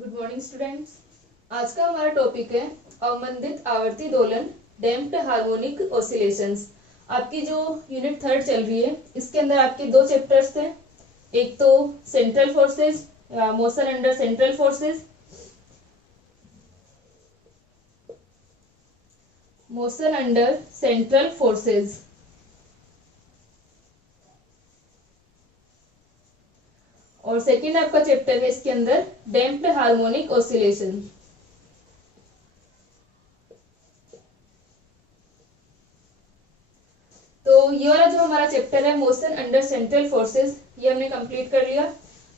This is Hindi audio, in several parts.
Good morning students. आज का हमारा टॉपिक है अवमंदित आवर्ती दोलन, डैम्प्ड हार्मोनिक ऑसिलेशंस। आपकी जो यूनिट 3 चल रही है इसके अंदर आपके दो चैप्टर्स थे। एक तो central forces, motion under central forces, motion under central forces, और सेकंड आपका चैप्टर है इसके अंदर डैम्प्ड हार्मोनिक ऑसिलेशन। तो ये वाला जो हमारा चैप्टर है मोशन अंडर सेंट्रल फोर्सेस, ये हमने कंप्लीट कर लिया।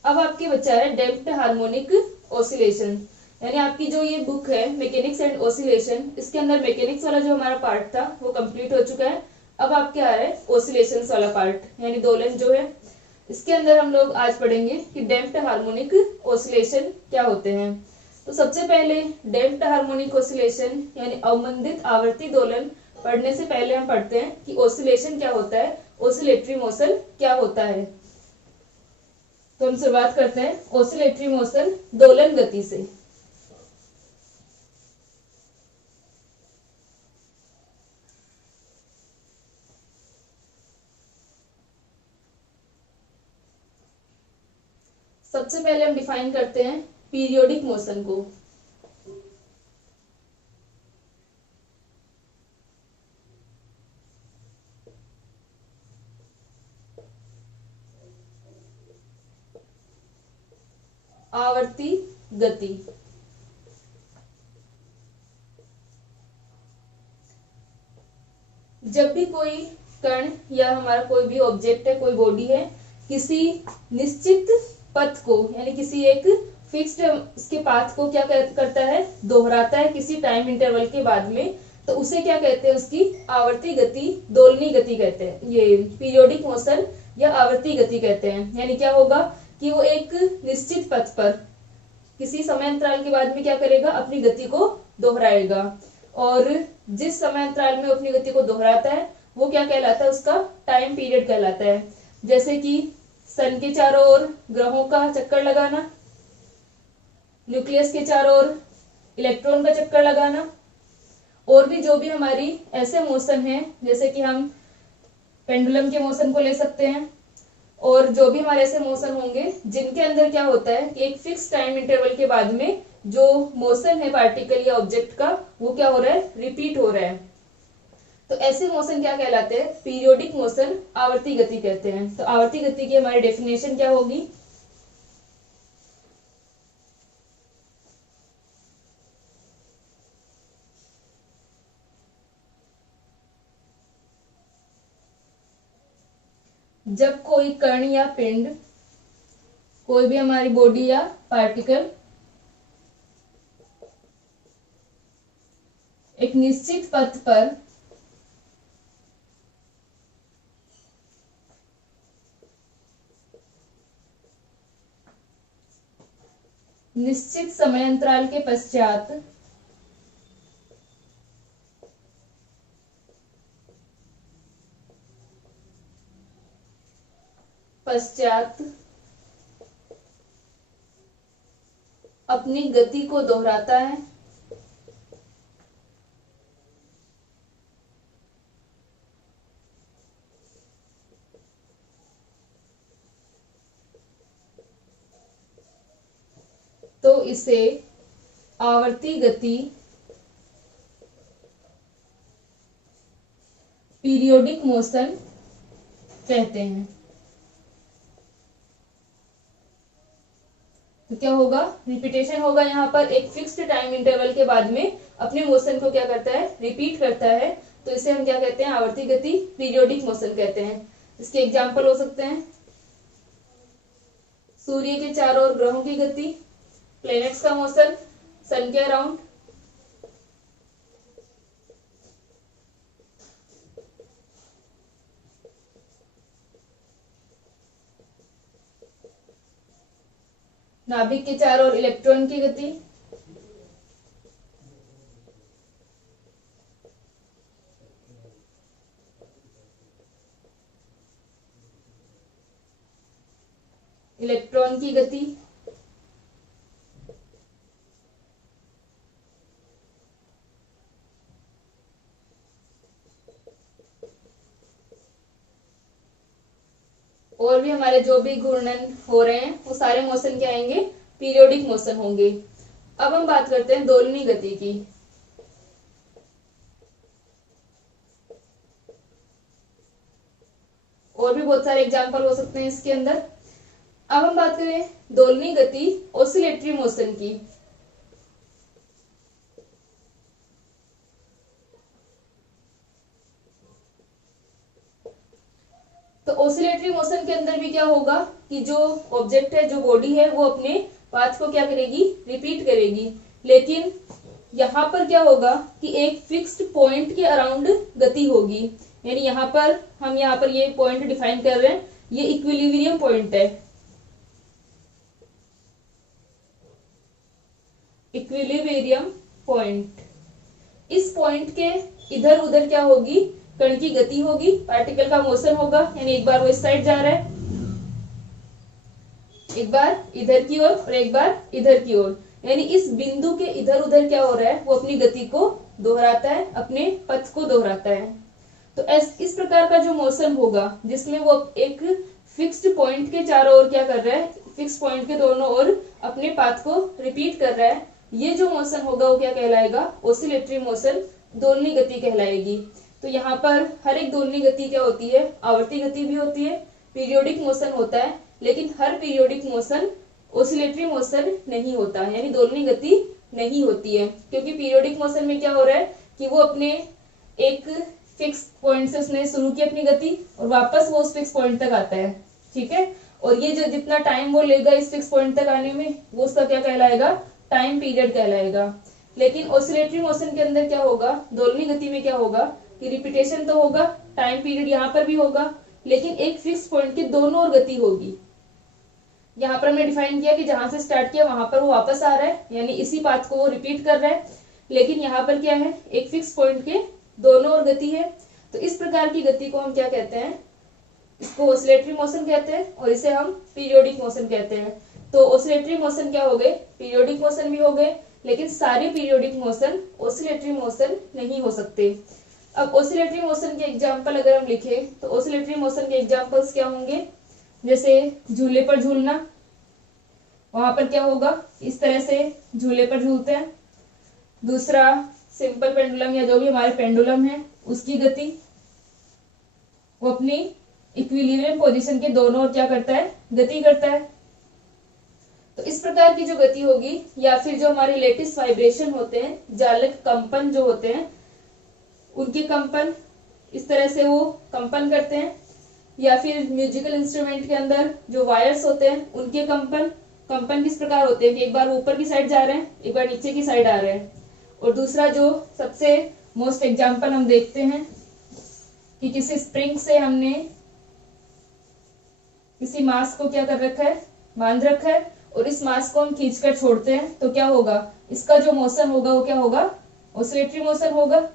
अब आपके बचा है डैम्प्ड हार्मोनिक ऑसिलेशन, यानी आपकी जो ये बुक है मैकेनिक्स एंड ऑसिलेशन, इसके अंदर मैकेनिक्स वाला जो हमारा पार्ट था वो कंप्लीट हो चुका है। अब आपके आ रहा है ऑसिलेशंस वाला पार्ट, यानी दोलन जो है। इसके अंदर हम लोग आज पढ़ेंगे कि डैम्प्ड हार्मोनिक ऑसिलेशन क्या होते हैं। तो सबसे पहले डैम्प्ड हार्मोनिक ऑसिलेशन यानी अवमंदित आवर्ती दोलन पढ़ने से पहले हम पढ़ते हैं कि ऑसिलेशन क्या होता है, ऑसिलेटरी मोशन क्या होता है। तो हम शुरुआत करते हैं ऑसिलेटरी मोशन दोलन गति से। सबसे पहले हम डिफाइन करते हैं पीरियोडिक मोशन को। आवर्ती गति, जब भी कोई कण या हमारा कोई भी ऑब्जेक्ट है, कोई बॉडी है, किसी निश्चित पथ को यानी किसी एक फिक्स्ड उसके पाथ को क्या करता है, दोहराता है किसी टाइम इंटरवल के बाद में, तो उसे क्या कहते हैं, उसकी आवर्ती गति, दोलनी गति कहते हैं। ये पीरियोडिक मोशन या आवर्ती गति कहते हैं। यानी क्या होगा कि वो एक निश्चित पथ पर किसी समय अंतराल के बाद में क्या करेगा, अपनी गति को दोहराएगा, और जिस समय अंतराल में अपनी गति को दोहराता है वो क्या कहलाता है, उसका टाइम पीरियड कहलाता है। जैसे कि सन के चारों ओर ग्रहों का चक्कर लगाना, न्यूक्लियस के चारों ओर इलेक्ट्रॉन का चक्कर लगाना, और भी जो भी हमारी ऐसे मोशन है, जैसे कि हम पेंडुलम के मोशन को ले सकते हैं, और जो भी हमारे ऐसे मोशन होंगे जिनके अंदर क्या होता है कि एक फिक्स टाइम इंटरवल के बाद में जो मोशन है पार्टिकल या ऑब्जेक्ट का, वो क्या हो रहा है, रिपीट हो रहा है। तो ऐसे मोशन क्या कहलाते हैं, पीरियोडिक मोशन, आवर्ती गति कहते हैं। तो आवर्ती गति की हमारी डेफिनेशन क्या होगी, जब कोई कण या पिंड, कोई भी हमारी बॉडी या पार्टिकल एक निश्चित पथ पर निश्चित समय अंतराल के पश्चात अपनी गति को दोहराता है, तो इसे आवर्ती गति, पीरियोडिक मोशन कहते हैं। तो क्या होगा, रिपीटेशन होगा, यहाँ पर एक फिक्स्ड टाइम इंटरवल के बाद में अपने मोशन को क्या करता है, रिपीट करता है। तो इसे हम क्या कहते हैं, आवर्ती गति, पीरियोडिक मोशन कहते हैं। इसके एग्जाम्पल हो सकते हैं सूर्य के चारों ओर ग्रहों की गति, प्लैनेट्स का मोशन सन के अराउंड, नाभिक के चारों ओर इलेक्ट्रॉन की गति, इलेक्ट्रॉन की गति, और भी हमारे जो भी घूर्णन हो रहे हैं वो सारे मोशन क्या आएंगे, पीरियोडिक मोशन होंगे। अब हम बात करते हैं दोलनी गति की। और भी बहुत सारे एग्जाम्पल हो सकते हैं इसके अंदर। अब हम बात करें दोलनी गति ऑसिलेटरी मोशन की। तो ऑसिलेटरी मोशन के अंदर भी क्या होगा कि जो ऑब्जेक्ट है, जो बॉडी है, वो अपने पाथ को क्या करेगी, रिपीट करेगी। लेकिन यहाँ पर क्या होगा कि एक फिक्स्ड पॉइंट के अराउंड गति होगी। यानी यहाँ पर ये पॉइंट डिफाइन कर रहे हैं, ये इक्विलिब्रियम पॉइंट है। इक्विलिब्रियम पॉइंट, इस पॉइंट के इधर उधर क्या होगी, कण की गति होगी, पार्टिकल का मोशन होगा। यानी एक बार वो इस साइड जा रहा है, एक बार इधर की ओर और एक बार इधर की ओर। यानी इस बिंदु के इधर उधर क्या हो रहा है, वो अपनी गति को दोहराता है, अपने पथ को दोहराता है। तो इस प्रकार का जो मोशन होगा जिसमें वो एक फिक्स्ड पॉइंट के चारों ओर क्या कर रहा है, फिक्स पॉइंट के दोनों ओर अपने पाथ को रिपीट कर रहा है, ये जो मोशन होगा वो क्या कहलाएगा, ऑसिलेटरी मोशन, दोलनी गति कहलाएगी। तो यहाँ पर हर एक दोलनी गति क्या होती है, आवर्ती गति भी होती है, पीरियोडिक मोशन होता है, लेकिन हर पीरियोडिक मोशन ऑसिलेटरी मोशन नहीं होता, यानी दोलनी गति नहीं होती है। क्योंकि पीरियोडिक मोशन में क्या हो रहा है कि वो अपने एक फिक्स पॉइंट से उसने शुरू की अपनी गति और वापस वो उस फिक्स पॉइंट तक आता है, ठीक है। और ये जो जितना टाइम वो लेगा इस फिक्स पॉइंट तक आने में, वो उसका क्या कहलाएगा, टाइम पीरियड कहलाएगा। लेकिन ऑसिलेटरी मोशन के अंदर क्या होगा, दोलनी गति में क्या होगा कि रिपीटेशन तो होगा, टाइम पीरियड यहाँ पर भी होगा, लेकिन एक फिक्स पॉइंट की दोनों ओर गति होगी। यहाँ पर हमने डिफाइन किया कि जहां से स्टार्ट किया वहां पर वो वापस आ रहा है, यानी इसी पाथ को वो रिपीट कर रहा है। लेकिन यहाँ पर क्या है, एक फिक्स पॉइंट के दोनों ओर गति है। तो इस प्रकार की गति को हम क्या कहते हैं, इसको ऑसिलेटरी मोशन कहते हैं और इसे हम पीरियोडिक मोशन कहते हैं। तो ऑसिलेटरी मोशन क्या हो गए, पीरियोडिक मोशन भी हो गए, लेकिन सारे पीरियोडिक मोशन ऑसिलेटरी मोशन नहीं हो सकते। अब ऑसिलेटरी मोशन के एग्जाम्पल अगर हम लिखे तो ऑसिलेटरी मोशन के एग्जाम्पल्स क्या होंगे, जैसे झूले पर झूलना, वहां पर क्या होगा, इस तरह से झूले पर झूलते हैं। दूसरा सिंपल पेंडुलम या जो भी हमारे पेंडुलम है उसकी गति, वो अपनी इक्विलिब्रियम पोजीशन के दोनों ओर क्या करता है, गति करता है। तो इस प्रकार की जो गति होगी, या फिर जो हमारे लेटिस वाइब्रेशन होते हैं, जालक कंपन जो होते हैं, उनके कंपन, इस तरह से वो कंपन करते हैं। या फिर म्यूजिकल इंस्ट्रूमेंट के अंदर जो वायर्स होते हैं उनके कंपन किस प्रकार होते हैं कि एक बार ऊपर की साइड जा रहे हैं, एक बार नीचे की साइड आ रहे हैं। और दूसरा जो सबसे मोस्ट एग्जाम्पल हम देखते हैं कि किसी स्प्रिंग से हमने किसी मास को क्या कर रखा है, बांध रखा है, और इस मास को हम खींचकर छोड़ते हैं, तो क्या होगा, इसका जो मोशन होगा वो क्या होगा, ऑसिलेटरी मोशन होगा।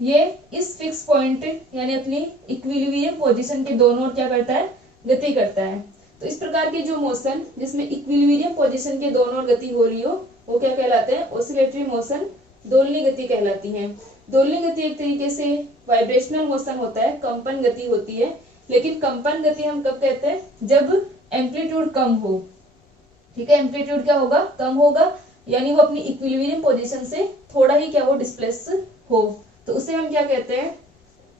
ये इस फिक्स पॉइंट यानी अपनी इक्विलिब्रियम पोजीशन के दोनों ओर क्या करता है, गति करता है। तो इस प्रकार की जो मोशन जिसमें इक्विलिब्रियम पोजीशन के दोनों ओर गति हो रही हो, वो क्या कहलाते हैं, ऑसिलेटरी मोशन, दोलनी गति कहलाती है। दोलनी गति एक तरीके से वाइब्रेशनल मोशन होता है, कंपन गति होती है। लेकिन कंपन गति हम कब कहते हैं, जब एम्पलीट्यूड कम हो, ठीक है। एम्पलीट्यूड क्या होगा, कम होगा, यानी वो अपनी इक्विलिब्रियम पोजीशन से थोड़ा ही क्या हो, डिस्प्लेस हो, तो उसे हम क्या कहते हैं,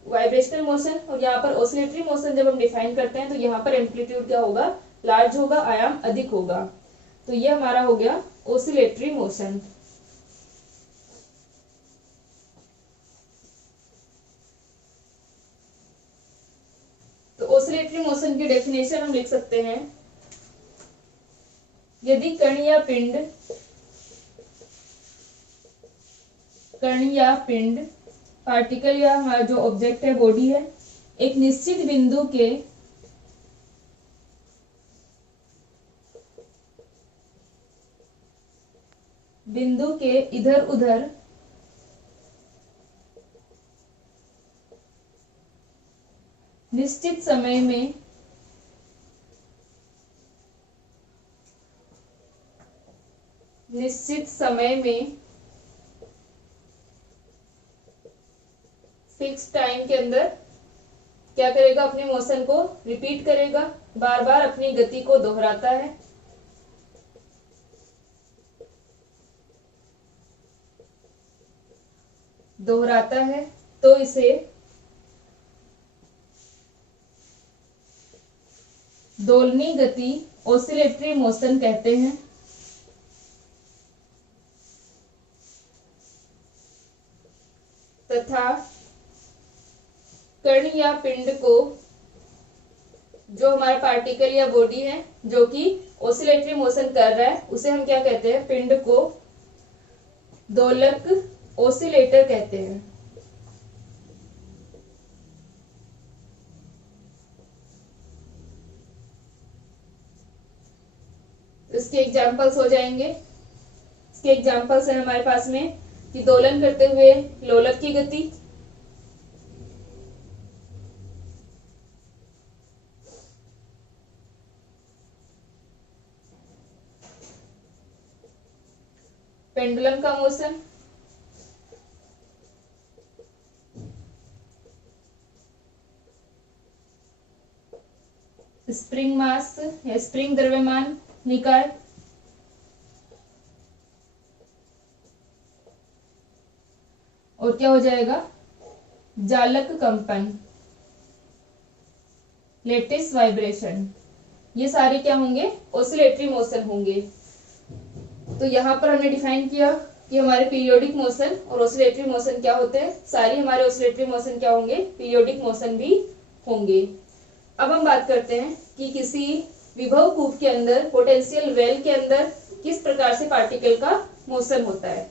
वाइब्रेशनल मोशन। और यहाँ पर ऑसिलेटरी मोशन जब हम डिफाइन करते हैं तो यहाँ पर एम्पलीट्यूड क्या होगा, लार्ज होगा, आयाम अधिक होगा। तो ये हमारा हो गया ऑसिलेटरी मोशन। तो ऑसिलेटरी मोशन की डेफिनेशन हम लिख सकते हैं, यदि कण या पिंड पार्टिकल या हमारा जो ऑब्जेक्ट है, बॉडी है, एक निश्चित बिंदु के इधर उधर निश्चित समय में फिक्स टाइम के अंदर क्या करेगा, अपने मोशन को रिपीट करेगा, बार बार अपनी गति को दोहराता है। तो इसे दोलनी गति ऑसिलेटरी मोशन कहते हैं। तथा कण या पिंड को, जो हमारा पार्टिकल या बॉडी है जो कि ऑसिलेटरी मोशन कर रहा है, उसे हम क्या कहते हैं, पिंड को दोलक ऑसिलेटर कहते हैं। इसके एग्जाम्पल्स हो जाएंगे, इसके एग्जाम्पल्स है हमारे पास में कि दोलन करते हुए लोलक की गति, पेंडुलम का मोशन, स्प्रिंग मास या स्प्रिंग द्रव्यमान निकाय, और क्या हो जाएगा, जालक कंपन, लेटिस वाइब्रेशन। ये सारे क्या होंगे, ऑसिलेटरी मोशन होंगे। तो यहाँ पर हमने डिफाइन किया कि हमारे पीरियोडिक मोशन और ऑसिलेटरी मोशन क्या होते हैं। सारी हमारे ऑसिलेटरी मोशन क्या होंगे, पीरियोडिक मोशन भी होंगे। अब हम बात करते हैं कि किसी विभव कूप के अंदर, पोटेंशियल वेल के अंदर किस प्रकार से पार्टिकल का मोशन होता है।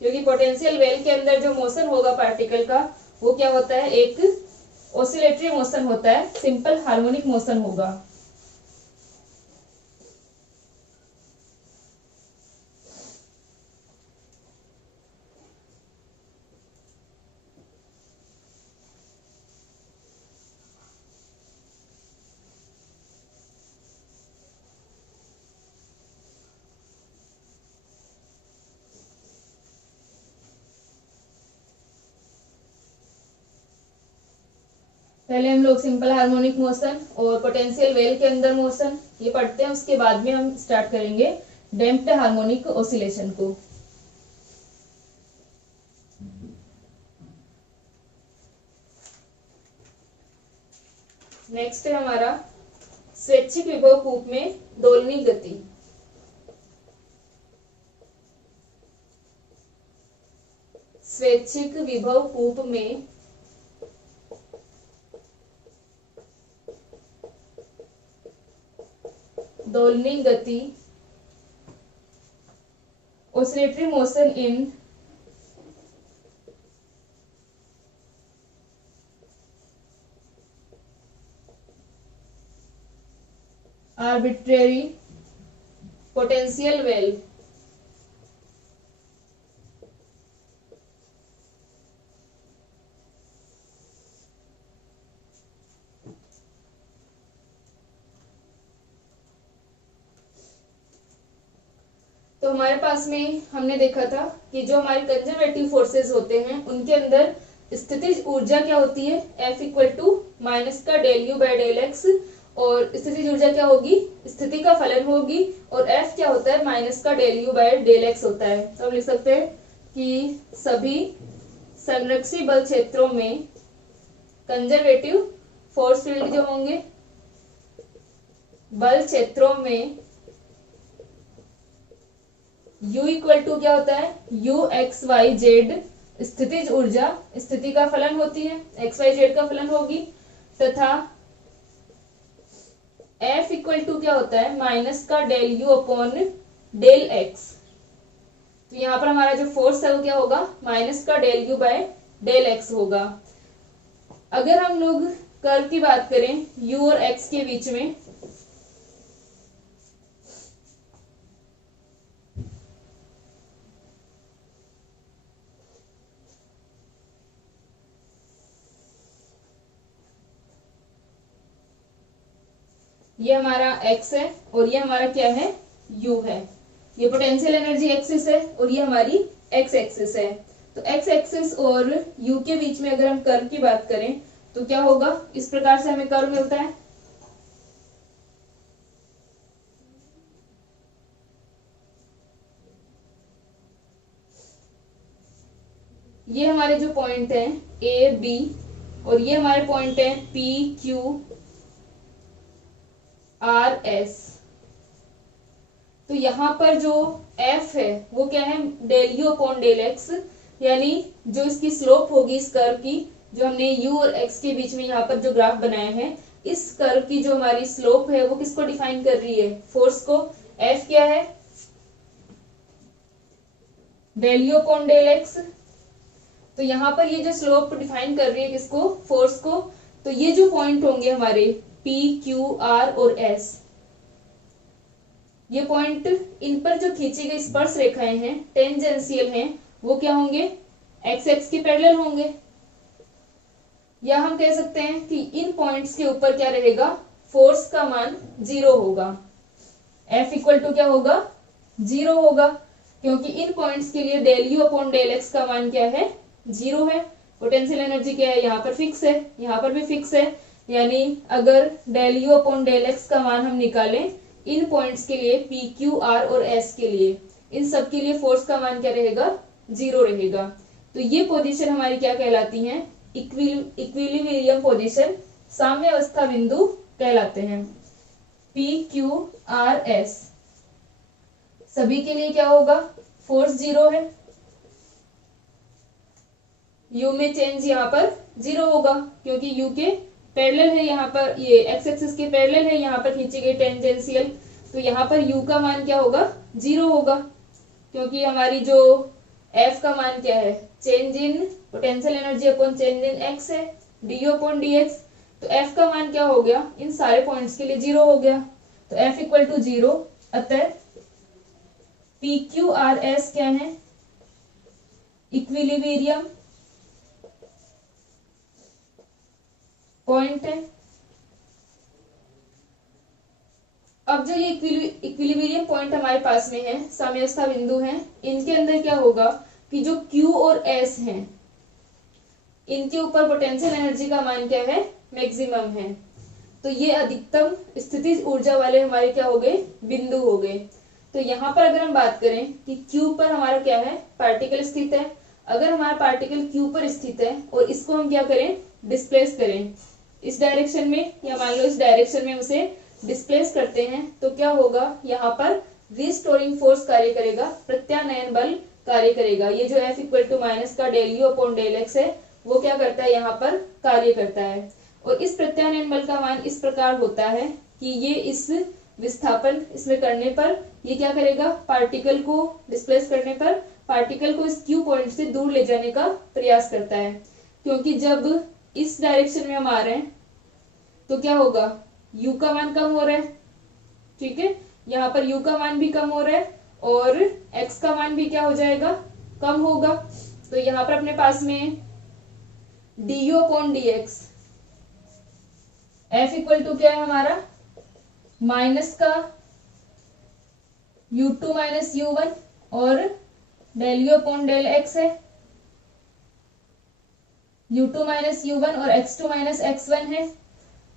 क्योंकि पोटेंशियल वेल के अंदर जो मोशन होगा पार्टिकल का, वो क्या होता है, एक ऑसिलेटरी मोशन होता है, सिंपल हार्मोनिक मोशन होगा। पहले हम लोग सिंपल हार्मोनिक मोशन और पोटेंशियल वेल के अंदर मोशन ये पढ़ते हैं, उसके बाद में हम स्टार्ट करेंगे डैम्प्ड हार्मोनिक ऑसिलेशन को। नेक्स्ट है हमारा स्वैच्छिक विभव कूप में दोलनी गति। स्वैच्छिक विभव कूप में दोलनी गति, oscillatory motion in arbitrary potential well. तो हमारे पास में हमने देखा था कि जो हमारे कंजर्वेटिव फोर्सेस होते हैं उनके अंदर स्थितिज ऊर्जा क्या होती है, F इक्वल टू माइनस का del u by del x, और स्थितिज ऊर्जा क्या होगी, स्थिति का फलन होगी, और F क्या होता है, माइनस का del u by del x होता है। तो हम लिख सकते हैं कि सभी संरक्षी बल क्षेत्रों में कंजर्वेटिव फोर्स फील्ड जो होंगे, बल क्षेत्रों में U इक्वल टू क्या होता है, यू एक्स वाई जेड, स्थितिज ऊर्जा स्थिति का फलन होती है, एक्स वाई जेड का फलन होगी, तथा F इक्वल टू क्या होता है, माइनस का del u upon del x. तो यहाँ पर हमारा जो फोर्स है वो क्या होगा, माइनस का del u by del x होगा। अगर हम लोग कर्व की बात करें U और X के बीच में, ये हमारा x है और ये हमारा क्या है, u है। ये पोटेंशियल एनर्जी एक्सिस है और ये हमारी x एक्सिस है। तो x एक्सिस और u के बीच में अगर हम कर्व की बात करें तो क्या होगा, इस प्रकार से हमें कर्व मिलता है। ये हमारे जो पॉइंट हैं ए बी, और ये हमारे पॉइंट हैं पी क्यू आर एस। तो यहाँ पर जो एफ है वो क्या है, del u upon del x, यानी जो इसकी स्लोप होगी इस कर्व की, जो हमने यू और एक्स के बीच में यहाँ पर जो ग्राफ बनाए हैं, इस कर्व की जो हमारी स्लोप है वो किसको डिफाइन कर रही है, फोर्स को। एफ क्या है, del u upon del x. तो यहाँ पर ये जो स्लोप डिफाइन कर रही है किसको, फोर्स को। तो ये जो पॉइंट होंगे हमारे पी क्यू आर और एस, ये पॉइंट, इन पर जो खींची गई स्पर्श रेखाएं हैं, टेंजेंशियल हैं, वो क्या होंगे, एक्स एक्स के पैरेलल होंगे। या हम कह सकते हैं कि इन पॉइंट्स के ऊपर क्या रहेगा, फोर्स का मान 0 होगा। F इक्वल टू क्या होगा, 0 होगा, क्योंकि इन पॉइंट्स के लिए del u upon del x का मान क्या है, 0 है। पोटेंशियल एनर्जी क्या है, यहाँ पर फिक्स है, यहाँ पर भी फिक्स है। यानी अगर del u upon del x का मान हम निकालें इन पॉइंट्स के लिए, पी क्यू आर और एस के लिए, इन सब के लिए फोर्स का मान क्या रहेगा, 0 रहेगा। तो ये पोजीशन हमारी क्या कहलाती हैं, इक्विलिब्रियम पोजीशन, साम्य अवस्था बिंदु कहलाते हैं। पी क्यू आर एस सभी के लिए क्या होगा, फोर्स 0 है, यू में चेंज यहाँ पर 0 होगा, क्योंकि यू के पैरेलल है, यहाँ पर ये एक्स एक्सिस के पैरेलल है, यहाँ पर खींची गई टेंजेंशियल। तो यहाँ पर यू का मान क्या होगा, 0 होगा, क्योंकि हमारी जो एफ का मान क्या है, change in potential energy upon change in x है, d u upon d x. तो एफ का मान क्या हो गया, इन सारे पॉइंट्स के लिए 0 हो गया। तो एफ इक्वल टू 0। अतः पी क्यू आर एस क्या है, इक्विलिब्रियम पॉइंट है। अब जो ये इक्विलिब्रियम पॉइंट हमारे पास में है, साम्यावस्था बिंदु है, इनके अंदर क्या होगा कि जो Q और S हैं, इनके ऊपर पोटेंशियल एनर्जी का मान क्या है, मैक्सिमम है। तो ये अधिकतम स्थितिज ऊर्जा वाले हमारे क्या हो गए, बिंदु हो गए। तो यहाँ पर अगर हम बात करें कि Q पर हमारा क्या है, पार्टिकल स्थित है। अगर हमारा पार्टिकल Q पर स्थित है और इसको हम क्या करें, डिस्प्लेस करें इस डायरेक्शन में, या मान लो इस डायरेक्शन में उसे डिस्प्लेस करते हैं, तो क्या होगा, यहाँ पर रिस्टोरिंग फोर्स कार्य करेगा, प्रत्यानयन बल कार्य करेगा। ये जो F इक्वल टू माइनस का del u upon del x है, वो क्या करता है, यहाँ पर कार्य करता है। और इस प्रत्यानयन बल का मान इस प्रकार होता है कि ये इस विस्थापन इसमें करने पर ये क्या करेगा, पार्टिकल को डिस्प्लेस करने पर पार्टिकल को इस Q पॉइंट से दूर ले जाने का प्रयास करता है। क्योंकि जब इस डायरेक्शन में हम आ रहे हैं तो क्या होगा, u का मान कम हो रहा है, ठीक है, यहाँ पर u का मान भी कम हो रहा है और x का मान भी क्या हो जाएगा, कम होगा। तो यहाँ पर अपने पास में du upon dx, f equal to क्या है हमारा, माइनस का u2 माइनस u1 और del u upon del x है, u2 माइनस u1 और x2 माइनस x1 है।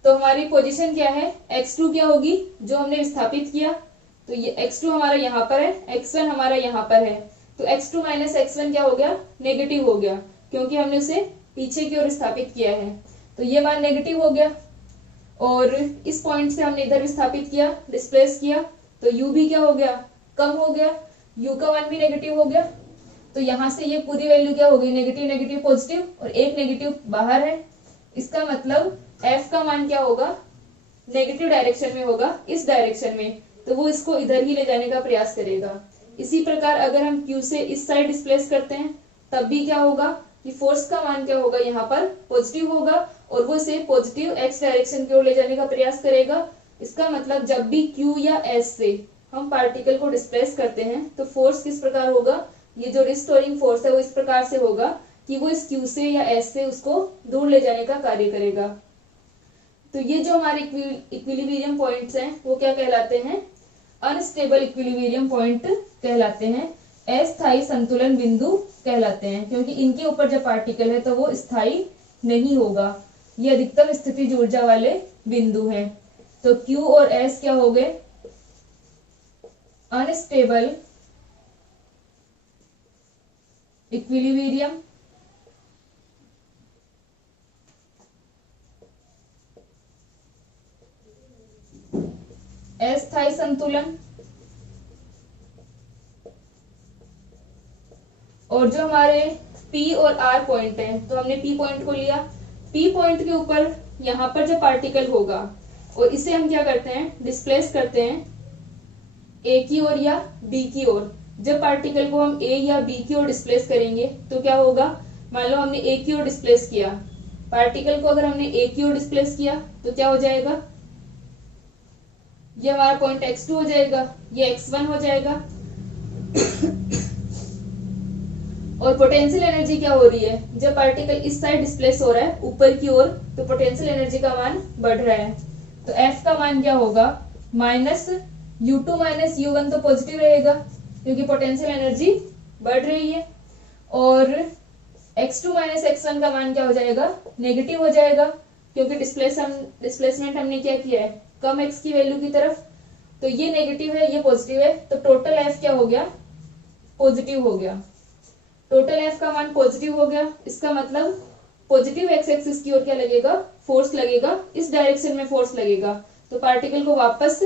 तो हमारी पोजीशन क्या है, x2 क्या होगी, जो हमने विस्थापित किया, तो ये x2 हमारा यहाँ पर है, x1 हमारा यहाँ पर है। तो x2 माइनस x1 क्या हो गया, नेगेटिव हो गया, क्योंकि हमने उसे पीछे की ओर विस्थापित किया है। तो ये मान नेगेटिव हो गया, और इस पॉइंट से हमने इधर विस्थापित किया, डिस्प्लेस किया, तो u भी क्या हो गया, कम हो गया, u का मान भी नेगेटिव हो गया। तो यहाँ से ये पूरी वैल्यू क्या हो गई, नेगेटिव नेगेटिव पॉजिटिव, और एक नेगेटिव बाहर है। इसका मतलब f का मान क्या होगा, नेगेटिव डायरेक्शन में होगा, इस डायरेक्शन में, तो वो इसको इधर ही ले जाने का प्रयास करेगा। इसी प्रकार अगर हम Q से इस साइड डिस्प्लेस करते हैं तब भी क्या होगा कि फोर्स का मान क्या होगा, यहाँ पर पॉजिटिव होगा, और वो इसे पॉजिटिव x डायरेक्शन की ओर ले जाने का प्रयास करेगा। इसका मतलब जब भी Q या S से हम पार्टिकल को डिस्प्लेस करते हैं तो फोर्स किस प्रकार होगा, ये जो रिस्टोरिंग फोर्स है वो इस प्रकार से होगा कि वो इस Q से या S से उसको दूर ले जाने का कार्य करेगा। तो ये जो हमारे इक्विलिब्रियम पॉइंट्स हैं वो क्या कहलाते हैं, अनस्टेबल इक्विलिब्रियम पॉइंट कहलाते हैं, अस्थायी संतुलन बिंदु कहलाते हैं, क्योंकि इनके ऊपर जब पार्टिकल है तो वो स्थायी नहीं होगा। ये अधिकतम स्थितिज ऊर्जा वाले बिंदु हैं। तो Q और S क्या हो गए? अनस्टेबल इक्विलिब्रियम, अस्थायी संतुलन, और जो हमारे P और R पॉइंट है, तो हमने P पॉइंट को लिया, P पॉइंट के ऊपर यहाँ पर जो पार्टिकल होगा और इसे हम क्या करते हैं, डिस्प्लेस करते हैं A की ओर या B की ओर। जब पार्टिकल को हम A या B की ओर डिस्प्लेस करेंगे तो क्या होगा, मान लो हमने A की ओर डिस्प्लेस किया, पार्टिकल को अगर हमने A की ओर डिस्प्लेस किया तो क्या हो जाएगा, ये हमारा पॉइंट x2 हो जाएगा, ये x1 हो जाएगा। और पोटेंशियल एनर्जी क्या हो रही है, जब पार्टिकल इस साइड डिस्प्लेस हो रहा है ऊपर की ओर, तो पोटेंशियल एनर्जी का मान बढ़ रहा है। तो F का मान क्या होगा, -U2 - U1, तो पॉजिटिव रहेगा क्योंकि पोटेंशियल एनर्जी बढ़ रही है। और x2 - x1 का मान क्या हो जाएगा, नेगेटिव हो जाएगा क्योंकि डिस्प्लेसमेंट हमने क्या किया है, कम x की वैल्यू की तरफ। तो ये नेगेटिव है, ये पॉजिटिव है, तो टोटल F क्या हो गया, पॉजिटिव हो गया। टोटल F का मान पॉजिटिव हो गया, इसका मतलब पॉजिटिव x एक्सिस की ओर क्या लगेगा, फोर्स लगेगा, इस डायरेक्शन में फोर्स लगेगा। तो पार्टिकल को वापस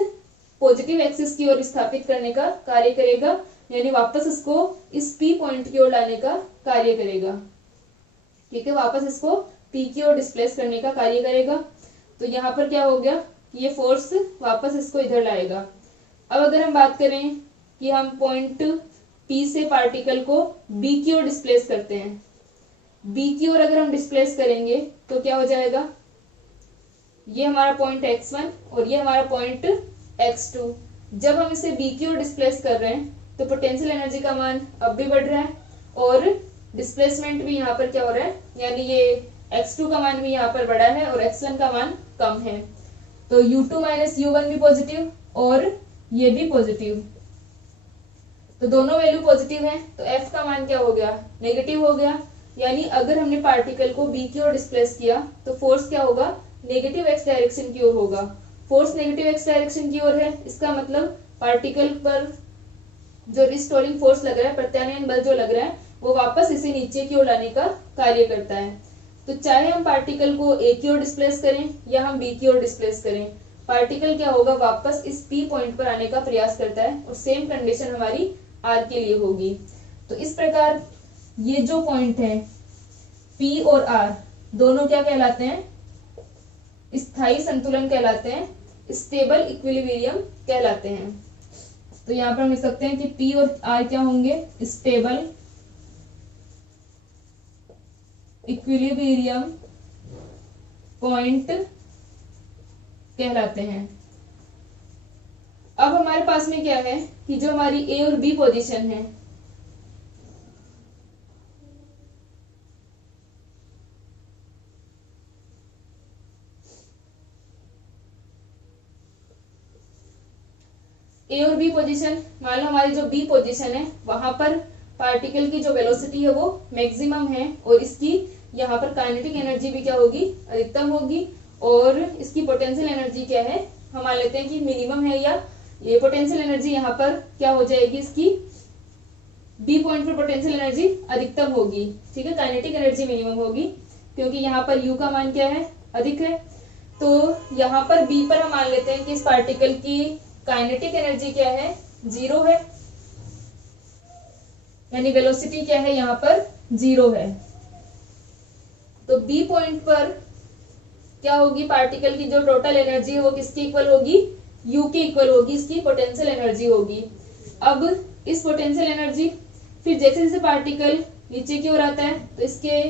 पॉजिटिव एक्सिस की ओर विस्थापित करने का कार्य करेगा, यानी वापस इसको इस P पॉइंट की ओर लाने का कार्य करेगा। ठीक है, वापस इसको P की ओर डिस्प्लेस करने का कार्य करेगा। तो यहाँ पर क्या हो गया, ये फोर्स वापस इसको इधर लाएगा। अब अगर हम बात करें कि हम पॉइंट P से पार्टिकल को B की ओर डिस्प्लेस करते हैं, B की ओर अगर हम डिस्प्लेस करेंगे तो क्या हो जाएगा, ये हमारा पॉइंट x1 और ये हमारा पॉइंट x2। जब हम इसे B की ओर डिस्प्लेस कर रहे हैं तो पोटेंशियल एनर्जी का मान अब भी बढ़ रहा है और डिस्प्लेसमेंट भी यहाँ पर क्या हो रहा है, यानी ये x2 का मान भी यहाँ पर बढ़ा है और x1 का मान कम है। तो U2 - U1 भी पॉजिटिव और ये भी पॉजिटिव, तो दोनों वैल्यू पॉजिटिव है। तो F का मान क्या हो गया, नेगेटिव हो गया। यानी अगर हमने पार्टिकल को B की ओर डिस्प्लेस किया तो फोर्स क्या होगा, नेगेटिव x डायरेक्शन की ओर होगा। फोर्स नेगेटिव x डायरेक्शन की ओर है, इसका मतलब पार्टिकल पर जो रिस्टोरिंग फोर्स लग रहा है, प्रत्यानयन बल जो लग रहा है, वो वापस इसे नीचे की ओर लाने का कार्य करता है। तो चाहे हम पार्टिकल को A की ओर डिस्प्लेस करें या हम B की ओर डिस्प्लेस करें, पार्टिकल क्या होगा, वापस इस P पॉइंट पर आने का प्रयास करता है और सेम कंडीशन हमारी R के लिए होगी। तो इस प्रकार ये जो पॉइंट है P और R दोनों क्या कहलाते हैं, स्थायी संतुलन कहलाते हैं, स्टेबल इक्विलिब्रियम कहलाते हैं। तो यहाँ पर हम लिख सकते हैं कि P और R क्या होंगे, स्टेबल इक्विलिब्रियम पॉइंट कहलाते हैं। अब हमारे पास में क्या है कि जो हमारी A और B पोजीशन है, A और B पोजीशन, मान लो हमारी जो B पोजीशन है वहां पर पार्टिकल की जो वेलोसिटी है वो मैक्सिमम है और इसकी यहाँ पर काइनेटिक एनर्जी भी क्या होगी, अधिकतम होगी। और इसकी पोटेंशियल एनर्जी क्या है, हम मान लेते हैं कि मिनिमम है, या ये पोटेंशियल एनर्जी यहाँ पर क्या हो जाएगी, इसकी B पॉइंट पर पोटेंशियल एनर्जी अधिकतम होगी। ठीक है, काइनेटिक एनर्जी मिनिमम होगी क्योंकि यहाँ पर U का मान क्या है, अधिक है। तो यहाँ पर B पर हम मान लेते हैं कि इस पार्टिकल की काइनेटिक एनर्जी क्या है, 0 है, यानी वेलोसिटी क्या है, यहाँ पर 0 है। तो B पॉइंट पर क्या होगी, पार्टिकल की जो टोटल एनर्जी है वो किसकी इक्वल होगी, U के इक्वल होगी, इसकी पोटेंशियल एनर्जी होगी। अब इस पोटेंशियल एनर्जी, फिर जैसे जैसे पार्टिकल नीचे की ओर आता है तो इसके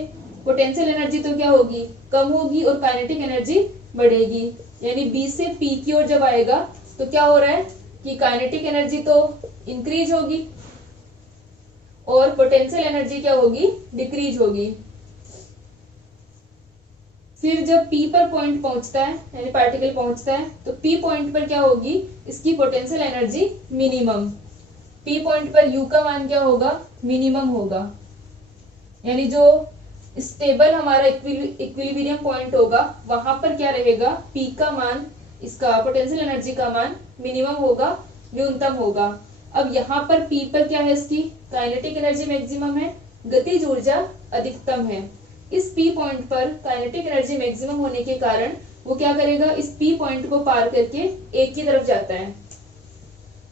पोटेंशियल एनर्जी तो क्या होगी, कम होगी और काइनेटिक एनर्जी बढ़ेगी। यानी B से P की ओर जब आएगा तो क्या हो रहा है कि काइनेटिक एनर्जी तो इंक्रीज होगी और पोटेंशियल एनर्जी क्या होगी, डिक्रीज होगी। फिर जब P पर पॉइंट पहुंचता है, यानी पार्टिकल पहुंचता है, तो P पॉइंट पर क्या होगी, इसकी potential energy minimum. P point पर U का मान क्या होगा, मिनिमम होगा। यानी जो स्टेबल हमारा इक्विलिब्रियम पॉइंट होगा, वहां पर क्या रहेगा, पी का मान, इसका पोटेंशियल एनर्जी का मान मिनिमम होगा, न्यूनतम होगा। अब यहाँ पर पी पर क्या है, इसकी काइनेटिक एनर्जी मैक्सिमम है, गतिज ऊर्जा अधिकतम है। इस पी पॉइंट पर काइनेटिक एनर्जी मैक्सिमम होने के कारण वो क्या करेगा, इस पी पॉइंट को पार करके एक की तरफ जाता है।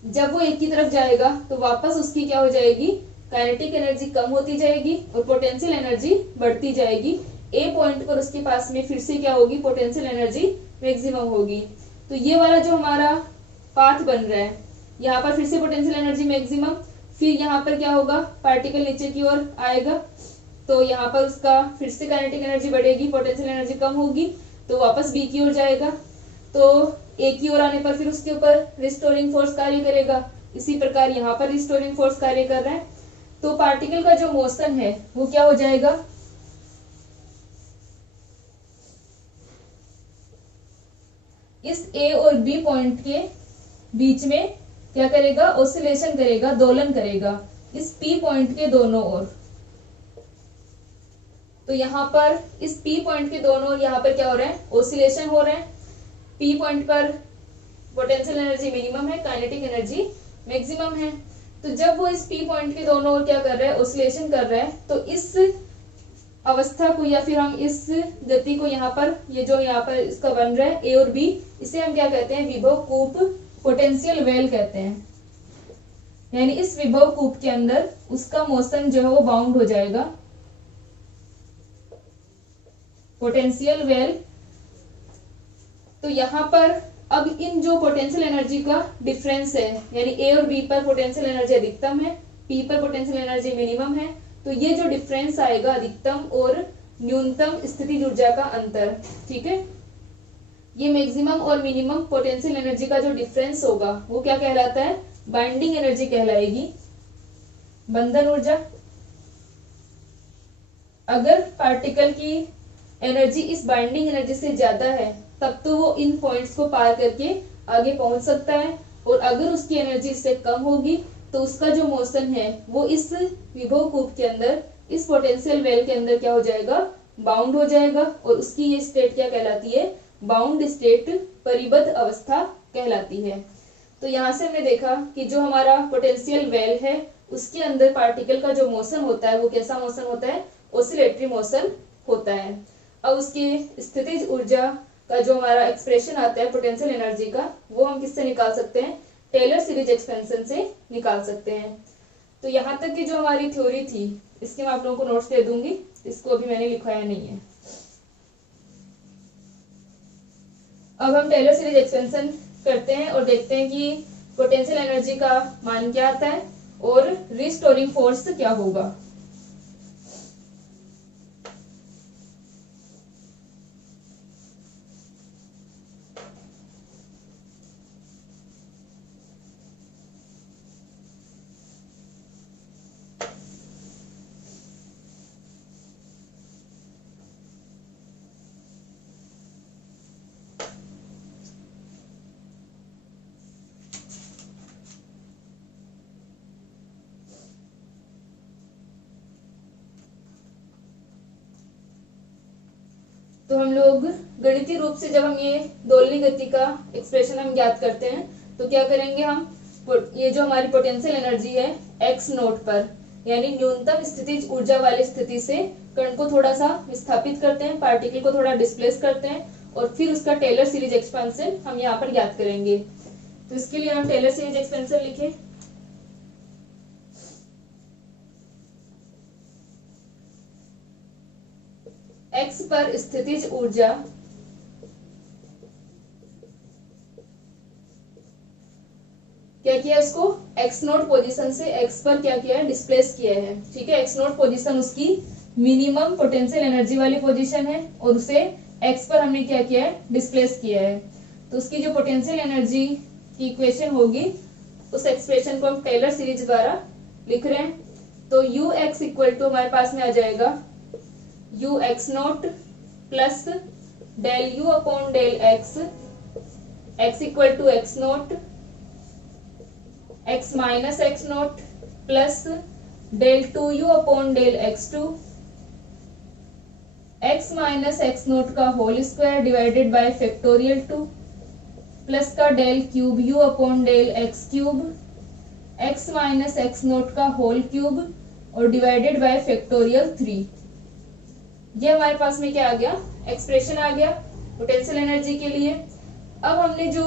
जब वो एक की तरफ जाएगा तो वापस उसकी क्या हो जाएगी, काइनेटिक एनर्जी कम होती जाएगी और पोटेंशियल एनर्जी बढ़ती जाएगी। ए पॉइंट पर उसके पास में फिर से क्या होगी, पोटेंशियल एनर्जी मैक्सिमम होगी। तो ये वाला जो हमारा पाथ बन रहा है, यहाँ पर फिर से पोटेंशियल एनर्जी मैक्सिमम, फिर यहाँ पर क्या होगा, पार्टिकल नीचे की ओर आएगा तो यहाँ पर उसका फिर से काइनेटिक एनर्जी बढ़ेगी, पोटेंशियल एनर्जी कम होगी तो वापस बी की ओर जाएगा। तो ए की ओर आने पर फिर उसके ऊपर रिस्टोरिंग फोर्स कार्य करेगा। इसी प्रकार यहाँ पर रिस्टोरिंग फोर्स कार्य कर रहा है। तो पार्टिकल का जो मोशन है वो क्या हो जाएगा, इस ए और बी पॉइंट के बीच में क्या करेगा, ऑसिलेशन करेगा, दोलन करेगा इस पी पॉइंट के दोनों ओर। तो यहाँ पर इस पी पॉइंट के दोनों ओर यहाँ पर क्या हो रहा है, ऑसिलेशन हो रहा है। पी पॉइंट पर पोटेंशियल एनर्जी मिनिमम है, काइनेटिक एनर्जी मैक्सिमम है। तो जब वो इस पी पॉइंट के दोनों ओर क्या कर रहा है, ऑसिलेशन कर रहा है, तो इस अवस्था को या फिर हम इस गति को यहाँ पर, ये जो यहाँ पर इसका बन रहा है ए और बी, इसे हम क्या कहते हैं, विभव कूप, पोटेंशियल वेल कहते हैं। यानी इस विभव कूप के अंदर उसका मोशन जो है वो बाउंड हो जाएगा, पोटेंशियल वेल। तो यहाँ पर अब इन जो पोटेंशियल एनर्जी का डिफरेंस है, यानी ए और बी पर पोटेंशियल एनर्जी अधिकतम है, पी पर पोटेंशियल एनर्जी मिनिमम है, तो ये जो डिफरेंस आएगा, अधिकतम और न्यूनतम स्थितिज ऊर्जा का अंतर, ठीक है, ये मैक्सिमम और मिनिमम पोटेंशियल एनर्जी का जो डिफरेंस होगा वो क्या कहलाता है, बाइंडिंग एनर्जी कहलाएगी, बंधन ऊर्जा। अगर पार्टिकल की एनर्जी इस बाइंडिंग एनर्जी से ज्यादा है तब तो वो इन पॉइंट्स को पार करके आगे पहुंच सकता है, और अगर उसकी एनर्जी इससे कम होगी तो उसका जो मोशन है वो इस विभव कूप के अंदर, इस पोटेंशियल वेल के अंदर क्या हो जाएगा, बाउंड हो जाएगा, और उसकी ये स्टेट क्या कहलाती है, बाउंड स्टेट, परिबद्ध अवस्था कहलाती है। तो यहाँ से हमने देखा कि जो हमारा पोटेंशियल वेल है उसके अंदर पार्टिकल का जो मोशन होता है वो कैसा मोशन होता है, ऑसिलेटरी मोशन होता है। अब उसकी स्थितिज ऊर्जा का जो हमारा एक्सप्रेशन आता है पोटेंशियल एनर्जी का, वो हम किससे निकाल सकते हैं, टेलर सीरीज एक्सपेंशन से निकाल सकते हैं। तो यहाँ तक की जो हमारी थ्योरी थी इसके मैं आप लोगों को नोट्स दे दूंगी, इसको अभी मैंने लिखवाया नहीं है। अब हम टेलर सीरीज एक्सपेंशन करते हैं और देखते हैं कि पोटेंशियल एनर्जी का मान क्या आता है और रिस्टोरिंग फोर्स क्या होगा। तो हम लोग गणितीय रूप से जब हम ये दोलनी गति का एक्सप्रेशन हम ज्ञात करते हैं तो क्या करेंगे, हम ये जो हमारी पोटेंशियल एनर्जी है एक्स नोट पर, यानी न्यूनतम स्थितिज ऊर्जा वाली स्थिति से कण को थोड़ा सा विस्थापित करते हैं, पार्टिकल को थोड़ा डिस्प्लेस करते हैं, और फिर उसका टेलर सीरीज एक्सपेंशन हम यहाँ पर ज्ञात करेंगे। तो इसके लिए हम टेलर सीरीज एक्सपेंशन लिखें। एक्स पर स्थितिज ऊर्जा क्या किया, इसको एक्स नोट पोजीशन से एक्स पर क्या किया है, डिस्प्लेस किया है, ठीक है। एक्स नोट पोजीशन उसकी मिनिमम पोटेंशियल एनर्जी वाली पोजीशन है और उसे एक्स पर हमने क्या किया है, डिस्प्लेस किया है। तो उसकी जो पोटेंशियल एनर्जी की इक्वेशन होगी उस एक्सप्रेशन को हम टेलर सीरीज द्वारा लिख रहे हैं। तो यू एक्स इक्वल टू हमारे पास में आ जाएगा u x nought plus del u upon del x, x equal to x nought, x minus x nought plus del two u upon del x two, x minus x nought का whole square divided by factorial 2 plus का del cube u upon del x cube x minus x nought का होल क्यूब और डिवाइडेड बाय फैक्टोरियल 3। ये हमारे पास में क्या आ गया, एक्सप्रेशन आ गया पोटेंशियल एनर्जी के लिए। अब हमने जो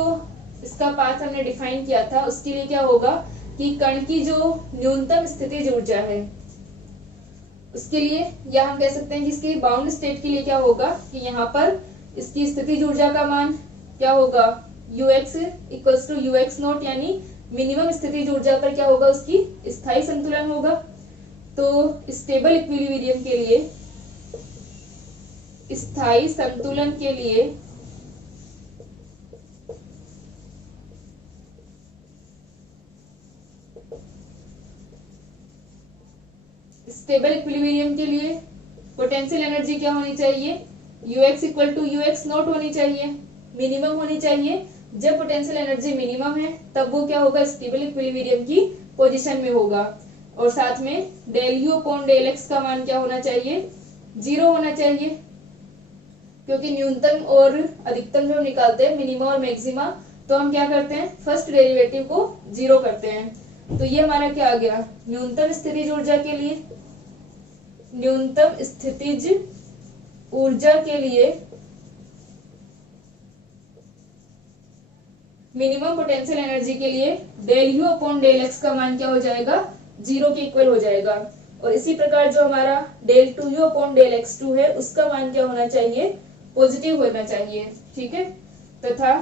इसका पाथ हमने डिफाइन किया था उसके लिए क्या होगा कि कण की जो न्यूनतम स्थितिज ऊर्जा है उसके लिए, या हम कह सकते हैं कि इसकी बाउंड स्टेट के लिए क्या होगा कि यहाँ पर इसकी स्थितिज ऊर्जा का मान क्या होगा ux equals to ux naught, यानी मिनिमम स्थितिज ऊर्जा पर क्या होगा उसकी स्थायी संतुलन होगा। तो स्टेबल इक्विलिब्रियम के लिए, स्थायी संतुलन के लिए स्टेबल इक्विलिब्रियम के लिए पोटेंशियल एनर्जी क्या होनी चाहिए, ux equal to ux naught होनी चाहिए, मिनिमम होनी चाहिए। जब पोटेंशियल एनर्जी मिनिमम है तब वो क्या होगा, स्टेबल इक्विलिब्रियम की पोजीशन में होगा। और साथ में del u upon del x का मान क्या होना चाहिए, 0 होना चाहिए, क्योंकि न्यूनतम और अधिकतम जो हम निकालते हैं मिनिमा और मैक्सिमा, तो हम क्या करते हैं फर्स्ट डेरिवेटिव को 0 करते हैं। तो ये हमारा क्या आ गया, न्यूनतम स्थितिज ऊर्जा के लिए, न्यूनतम स्थितिज ऊर्जा के लिए मिनिमम पोटेंशियल एनर्जी के लिए del u upon del x का मान क्या हो जाएगा, 0 के इक्वल हो जाएगा। और इसी प्रकार जो हमारा del two u upon del x two है उसका मान क्या होना चाहिए, पॉजिटिव होना चाहिए, ठीक है। तथा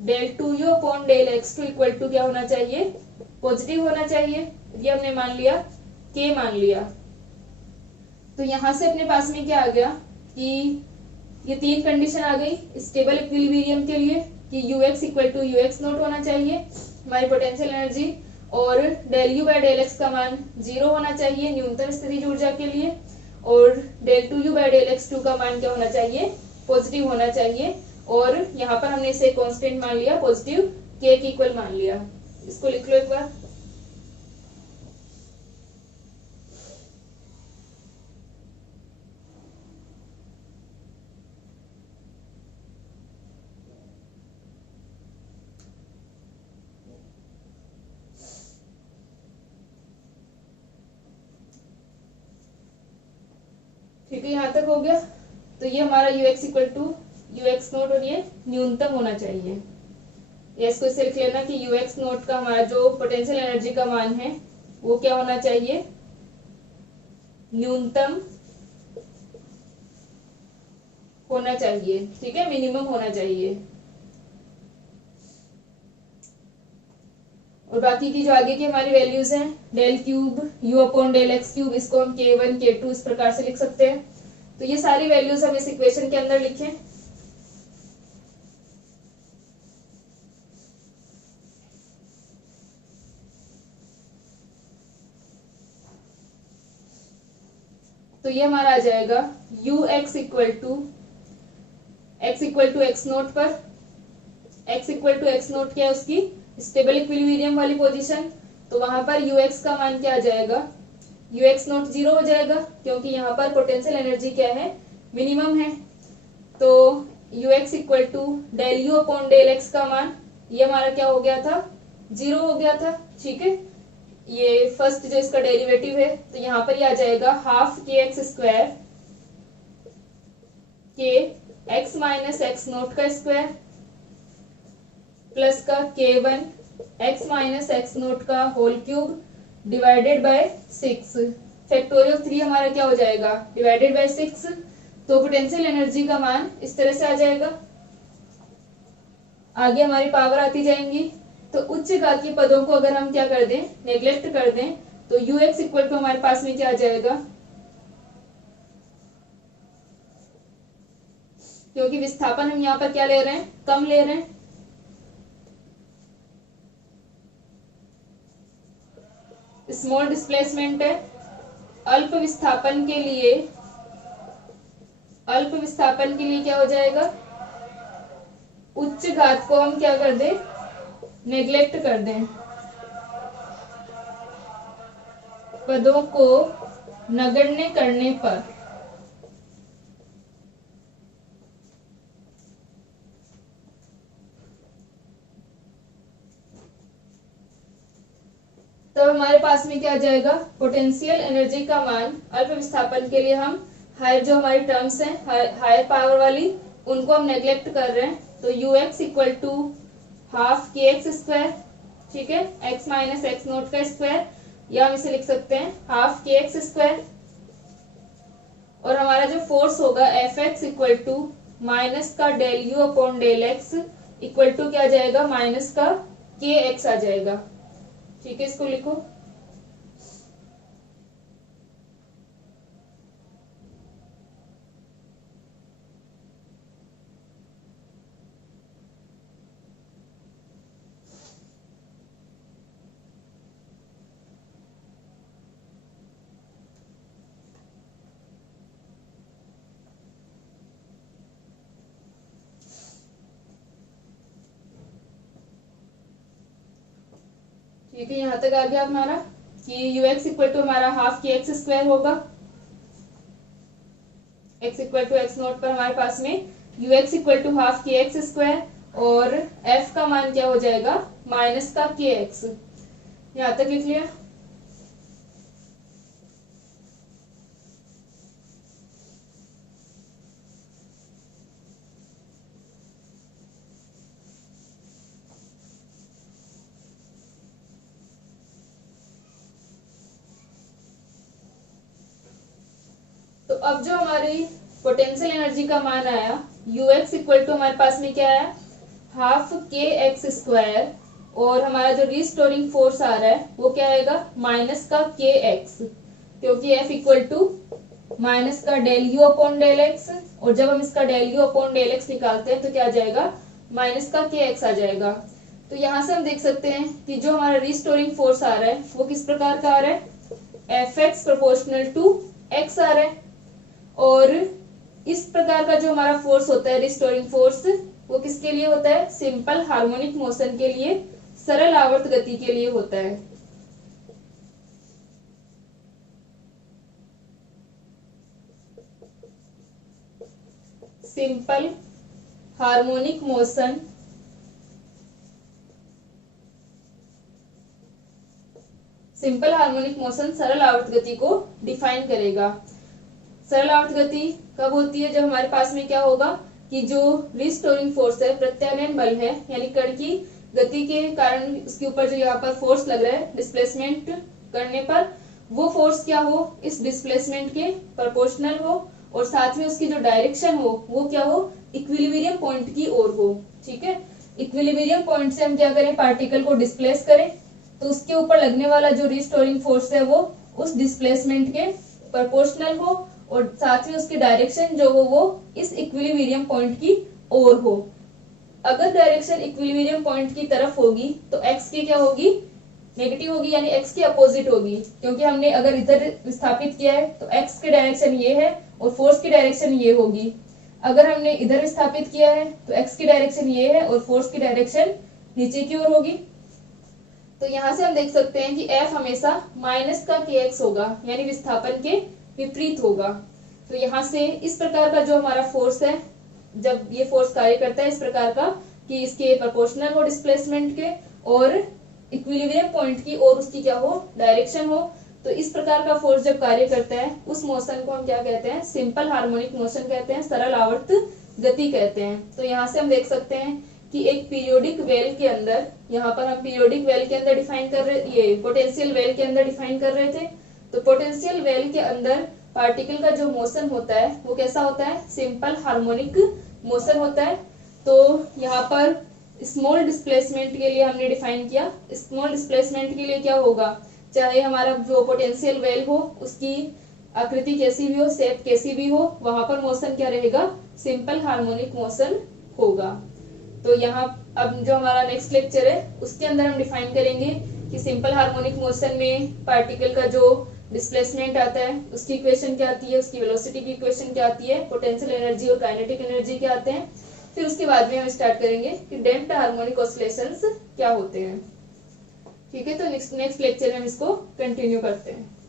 del two u upon del x two equal to क्या होना चाहिए, पॉजिटिव होना चाहिए। ये हमने मान लिया, के मान लिया। तो यहां से अपने पास में क्या आ गया कि ये 3 कंडीशन आ गई स्टेबल इक्विलिब्रियम के लिए कि ux equal to ux naught होना चाहिए हमारी पोटेंशियल एनर्जी, और del u by del x का मान 0 होना चाहिए न्यूनतम स्थितिज ऊर्जा के लिए, और del two u by del x two का मान क्या होना चाहिए, पॉजिटिव होना चाहिए। और यहाँ पर हमने इसे कांस्टेंट मान लिया, पॉजिटिव के इक्वल मान लिया। इसको लिख लो एक बार। ठीक है, यहाँ तक हो गया। तो ये हमारा ux equal to ux naught और ये न्यूनतम होना चाहिए। ये इसको इसे लिख लेना कि ux नोट का हमारा जो पोटेंशियल एनर्जी का मान है वो क्या होना चाहिए, न्यूनतम होना चाहिए, ठीक है, मिनिमम होना चाहिए। और बाकी की जो आगे की हमारी वैल्यूज हैं del cube u upon del x cube, इसको हम k1 k2 इस प्रकार से लिख सकते हैं। तो ये सारी वैल्यूज हम इस इक्वेशन के अंदर लिखें। तो ये हमारा आ जाएगा ux equal to x naught पर, x equal to x naught क्या है उसकी स्टेबल इक्विलिब्रियम वाली पोजीशन, तो वहां पर ux का मान क्या आ जाएगा, ux नोट 0 हो जाएगा क्योंकि यहाँ पर पोटेंशियल एनर्जी क्या है, मिनिमम है। तो ux equal to del u upon del x का मान ये हमारा क्या हो गया था, 0 हो गया था, ठीक है। ये फर्स्ट जो इसका डेरिवेटिव है तो यहाँ पर ये आ जाएगा हाफ के एक्स स्क्वायर के एक्स माइनस एक्स नोट का स्क्वायर प्लस का k1 x minus x nought का whole cube divided by 6 factorial 3 हमारा क्या हो जाएगा, डिवाइडेड बाय 6। तो पोटेंशियल एनर्जी का मान इस तरह से आ जाएगा। आगे हमारी पावर आती जाएंगी। तो उच्च घात के पदों को अगर हम क्या कर दें, नेग्लेक्ट कर दें, तो ux इक्वल टू हमारे पास में क्या आ जाएगा, क्योंकि विस्थापन हम यहाँ पर क्या ले रहे हैं, कम ले रहे हैं। स्मॉल डिस्प्लेसमेंट है। अल्प विस्थापन के लिए क्या हो जाएगा, उच्च घात को हम क्या कर दें, नेग्लेक्ट कर दें, पदों को नगण्य करने पर, तब हमारे पास में क्या आ जाएगा, पोटेंशियल एनर्जी का मान अल्प विस्थापन के लिए हम हायर जो हमारी टर्म्स हैं हायर पावर वाली उनको हम नेग्लेक्ट कर रहे हैं। तो ux equal to half k x square, ठीक है, x माइनस एक्स नोट का स्क्वायर, या हम इसे लिख सकते हैं हाफ के एक्स स्क्वायर। और हमारा जो फोर्स होगा f x equal to minus का del u upon del x equal to क्या आ जाएगा, माइनस का के एक्स आ जाएगा, ठीक है, इसको लिखो। ठीक है, यहां तक आ गया हमारा कि ux इक्वल टू हमारा हाफ के एक्स स्क्वायर होगा, x equal to x naught पर हमारे पास में ux equal to half k x square और f का मान क्या हो जाएगा, माइनस का के एक्स। यहां तक लिख लिया। तो अब जो हमारी पोटेंशियल एनर्जी का मान आया ux इक्वल टू हमारे पास में क्या आया, हाफ के एक्स स्क्वायर, और हमारा जो रिस्टोरिंग फोर्स आ रहा है वो क्या आएगा, माइनस का के एक्स, क्योंकि f इक्वल टू माइनस का del u upon del x, और जब हम इसका del u upon del x निकालते हैं तो क्या आ जाएगा, माइनस का के एक्स आ जाएगा। तो यहाँ से हम देख सकते हैं कि जो हमारा रिस्टोरिंग फोर्स आ रहा है वो किस प्रकार का आ रहा है, f x proportional to x आ रहा है। और इस प्रकार का जो हमारा फोर्स होता है रिस्टोरिंग फोर्स वो किसके लिए होता है, सिंपल हार्मोनिक मोशन के लिए, सरल आवर्त गति के लिए होता है। सिंपल हार्मोनिक मोशन सरल आवर्त गति को डिफाइन करेगा। सरल आवर्त गति कब होती है, जब हमारे पास में क्या होगा कि जो रिस्टोरिंग फोर्स है, प्रत्यानयन बल है, यानी कण की गति के कारण उसके ऊपर जो यहाँ पर फोर्स लग रहा है डिस्प्लेसमेंट करने पर, वो फोर्स क्या हो, इस डिस्प्लेसमेंट के प्रोपोर्शनल हो, और साथ में उसकी जो डायरेक्शन हो वो क्या हो, इक्विलिब्रियम पॉइंट की ओर हो, ठीक है। इक्विलिब्रियम पॉइंट से हम क्या करें, पार्टिकल को डिस्प्लेस करें, तो उसके ऊपर लगने वाला जो रिस्टोरिंग फोर्स है वो उस डिस्प्लेसमेंट के प्रोपोर्शनल हो, और साथ में उसकी डायरेक्शन जो हो वो इस इक्विलिब्रियम पॉइंट की ओर हो। अगर डायरेक्शन इक्विलिब्रियम पॉइंट की तरफ होगी तो x की क्या होगी, नेगेटिव होगी, यानी x की अपोजिट होगी, क्योंकि हमने अगर इधर विस्थापित किया है तो x की डायरेक्शन ये है और फोर्स की डायरेक्शन ये होगी। अगर हमने इधर विस्थापित किया है तो x की डायरेक्शन ये है और फोर्स की डायरेक्शन नीचे की ओर होगी। तो यहाँ से हम देख सकते हैं कि f हमेशा माइनस का के एक्स होगा, यानी विस्थापन के विपरीत होगा। तो यहाँ से इस प्रकार का जो हमारा फोर्स है, जब ये फोर्स कार्य करता है इस प्रकार का कि इसके प्रोपोर्शनल हो डिस्प्लेसमेंट के, और इक्विलिब्रियम पॉइंट की और उसकी क्या हो, डायरेक्शन हो, तो इस प्रकार का फोर्स जब कार्य करता है उस मोशन को हम क्या कहते हैं, सिंपल हार्मोनिक मोशन कहते हैं, सरल आवर्त गति कहते हैं। तो यहाँ से हम देख सकते हैं कि एक पीरियोडिक वेल के अंदर, यहाँ पर हम पीरियोडिक वेल के अंदर डिफाइन कर रहे, ये पोटेंशियल वेल के अंदर डिफाइन कर रहे थे। तो पोटेंशियल वेल के अंदर पार्टिकल का जो मोशन होता है वो कैसा होता है, सिंपल हार्मोनिक मोशन होता है। तो यहाँ पर स्मॉल डिस्प्लेसमेंट के लिए हमने डिफाइन किया, स्मॉल डिस्प्लेसमेंट के लिए क्या होगा, चाहे हमारा जो पोटेंशियल वेल हो उसकी आकृति कैसी भी हो, शेप कैसी भी हो, वहां पर मोशन क्या रहेगा, सिंपल हार्मोनिक मोशन होगा। तो यहाँ अब जो हमारा नेक्स्ट लेक्चर है उसके अंदर हम डिफाइन करेंगे कि सिंपल हार्मोनिक मोशन में पार्टिकल का जो डिस्प्लेसमेंट आता है उसकी इक्वेशन क्या आती है, उसकी वेलोसिटी की इक्वेशन क्या आती है, पोटेंशियल एनर्जी और काइनेटिक एनर्जी क्या आते हैं। फिर उसके बाद में हम स्टार्ट करेंगे कि डैम्प्ड हार्मोनिक ऑसिलेशंस क्या होते हैं। ठीक है, तो नेक्स्ट लेक्चर में हम इसको कंटिन्यू करते हैं।